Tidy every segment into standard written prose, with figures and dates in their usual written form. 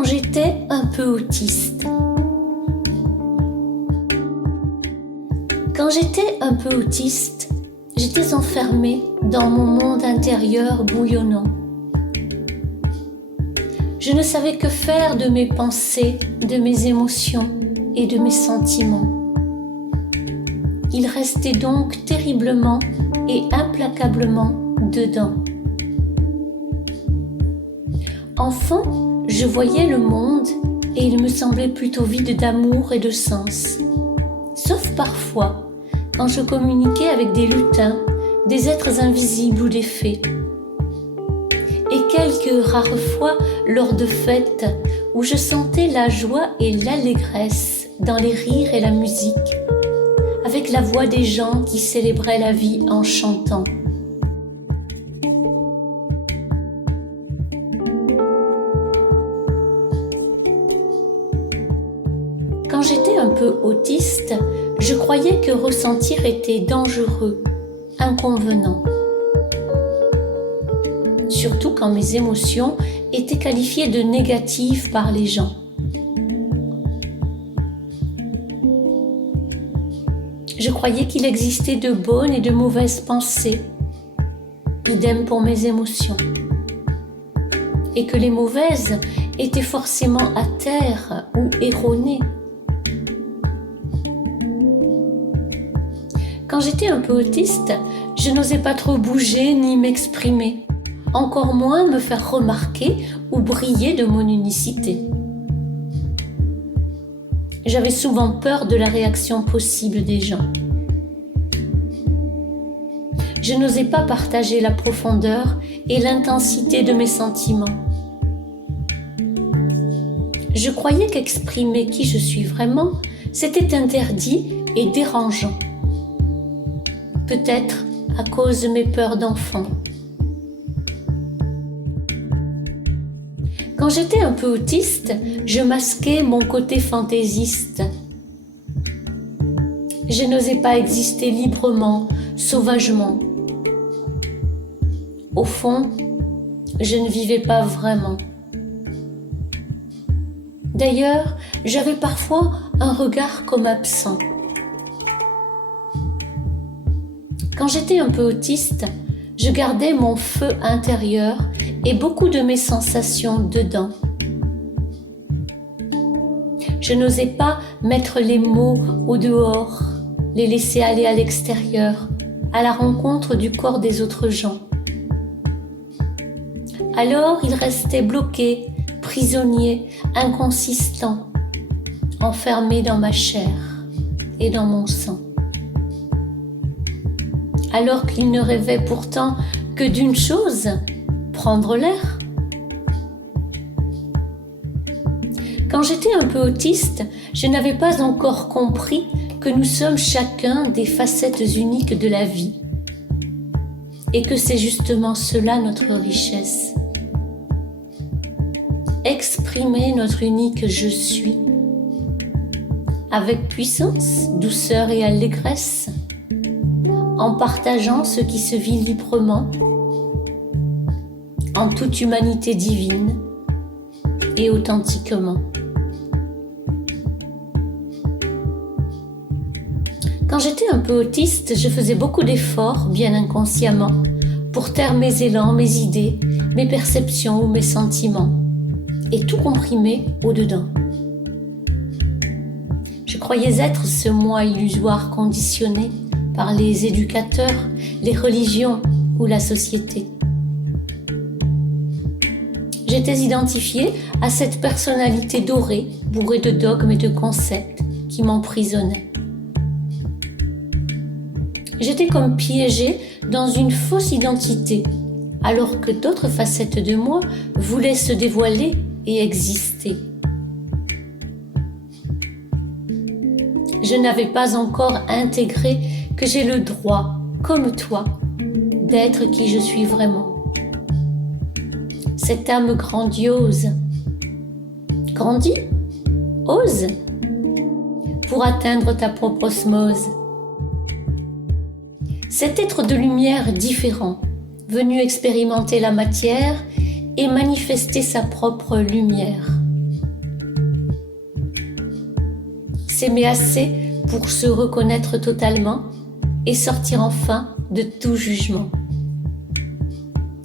quand j'étais un peu autiste. Quand j'étais un peu autiste, j'étais enfermée dans mon monde intérieur bouillonnant. Je ne savais que faire de mes pensées, de mes émotions et de mes sentiments. Il restait donc terriblement et implacablement dedans. Enfant, je voyais le monde et il me semblait plutôt vide d'amour et de sens. Sauf parfois, quand je communiquais avec des lutins, des êtres invisibles ou des fées. Et quelques rares fois lors de fêtes où je sentais la joie et l'allégresse dans les rires et la musique, avec la voix des gens qui célébraient la vie en chantant. Quand j'étais un peu autiste, je croyais que ressentir était dangereux, inconvenant. Surtout quand mes émotions étaient qualifiées de négatives par les gens. Je croyais qu'il existait de bonnes et de mauvaises pensées, idem pour mes émotions, et que les mauvaises étaient forcément à terre ou erronées. Quand j'étais un peu autiste, je n'osais pas trop bouger ni m'exprimer, encore moins me faire remarquer ou briller de mon unicité. J'avais souvent peur de la réaction possible des gens. Je n'osais pas partager la profondeur et l'intensité de mes sentiments. Je croyais qu'exprimer qui je suis vraiment, c'était interdit et dérangeant. Peut-être à cause de mes peurs d'enfant. Quand j'étais un peu autiste, je masquais mon côté fantaisiste. Je n'osais pas exister librement, sauvagement. Au fond, je ne vivais pas vraiment. D'ailleurs, j'avais parfois un regard comme absent. Quand j'étais un peu autiste, je gardais mon feu intérieur et beaucoup de mes sensations dedans. Je n'osais pas mettre les mots au dehors, les laisser aller à l'extérieur, à la rencontre du corps des autres gens. Alors ils restaient bloqués, prisonniers, inconsistants, enfermés dans ma chair et dans mon sang. Alors qu'ils ne rêvaient pourtant que d'une chose, prendre l'air. Quand j'étais un peu autiste, je n'avais pas encore compris que nous sommes chacun des facettes uniques de la vie et que c'est justement cela notre richesse. Exprimer notre unique « je suis » avec puissance, douceur et allégresse, en partageant ce qui se vit librement, en toute humanité divine et authentiquement. Quand j'étais un peu autiste, je faisais beaucoup d'efforts, bien inconsciemment, pour taire mes élans, mes idées, mes perceptions ou mes sentiments, et tout comprimer au-dedans. Je croyais être ce moi illusoire conditionné par les éducateurs, les religions ou la société. J'étais identifiée à cette personnalité dorée, bourrée de dogmes et de concepts qui m'emprisonnaient. J'étais comme piégée dans une fausse identité, alors que d'autres facettes de moi voulaient se dévoiler et exister. Je n'avais pas encore intégré que j'ai le droit, comme toi, d'être qui je suis vraiment. Cette âme grandiose. Grandis, ose, pour atteindre ta propre osmose. Cet être de lumière différent, venu expérimenter la matière et manifester sa propre lumière. s'aimer assez pour se reconnaître totalement et sortir enfin de tout jugement.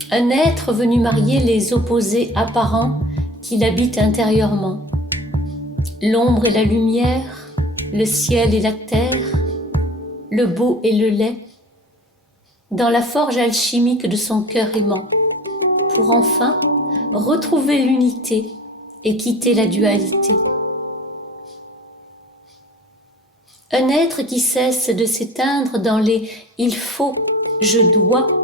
Un être venu marier les opposés apparents qu'il habite intérieurement. L'ombre et la lumière, le ciel et la terre, le beau et le laid, dans la forge alchimique de son cœur aimant, pour enfin retrouver l'unité et quitter la dualité. Un être qui cesse de s'éteindre dans les « il faut »,« je dois »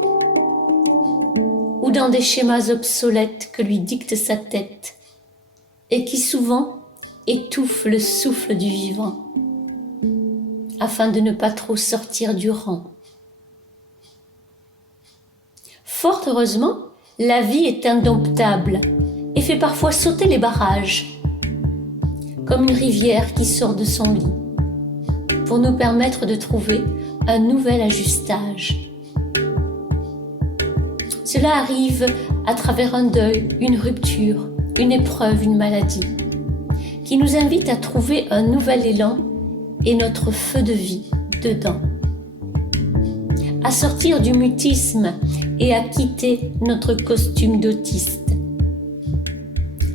ou dans des schémas obsolètes que lui dicte sa tête et qui souvent étouffe le souffle du vivant afin de ne pas trop sortir du rang. Fort heureusement, la vie est indomptable et fait parfois sauter les barrages, comme une rivière qui sort de son lit, pour nous permettre de trouver un nouvel ajustage. Cela arrive à travers un deuil, une rupture, une épreuve, une maladie, qui nous invite à trouver un nouvel élan et notre feu de vie dedans, à sortir du mutisme et à quitter notre costume d'autiste,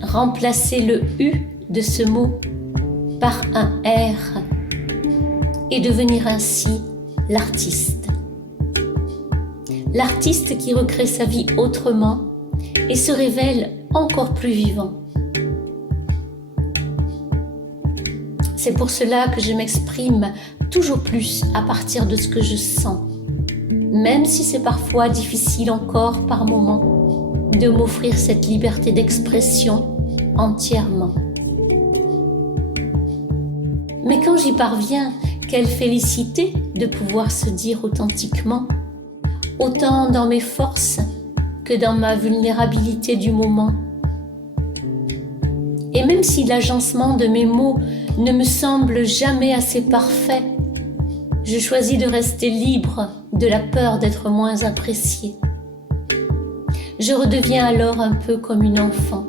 remplacer le « U » de ce mot par un « R » et devenir ainsi l'artiste. L'artiste qui recrée sa vie autrement et se révèle encore plus vivant. C'est pour cela que je m'exprime toujours plus à partir de ce que je sens, même si c'est parfois difficile encore par moments de m'offrir cette liberté d'expression entièrement. Mais quand j'y parviens, quelle félicité de pouvoir se dire authentiquement, autant dans mes forces que dans ma vulnérabilité du moment. Et même si l'agencement de mes mots ne me semble jamais assez parfait, je choisis de rester libre de la peur d'être moins appréciée. Je redeviens alors un peu comme une enfant,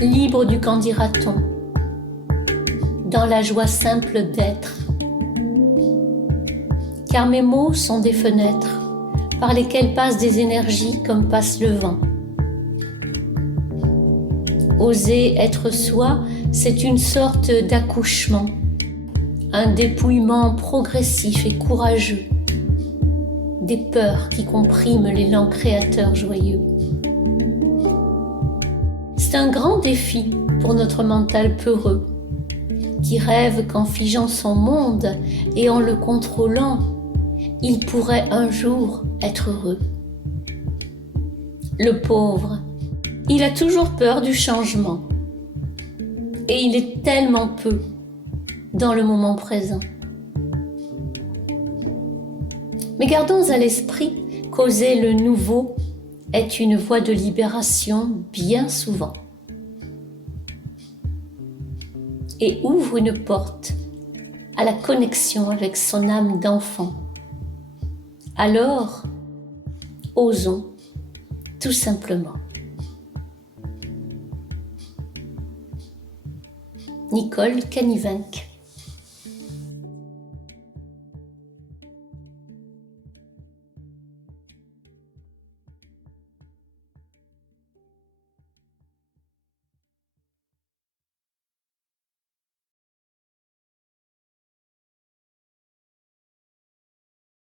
libre du qu'en dira-t-on, dans la joie simple d'être. Car mes mots sont des fenêtres par lesquelles passent des énergies comme passe le vent. Oser être soi, c'est une sorte d'accouchement, un dépouillement progressif et courageux, des peurs qui compriment l'élan créateur joyeux. C'est un grand défi pour notre mental peureux, qui rêve qu'en figeant son monde et en le contrôlant, il pourrait un jour être heureux. Le pauvre, il a toujours peur du changement. Et il est tellement peu dans le moment présent. Mais gardons à l'esprit qu'oser le nouveau est une voie de libération bien souvent. Et ouvre une porte à la connexion avec son âme d'enfant. Alors, osons, tout simplement. Nicole Canivenc.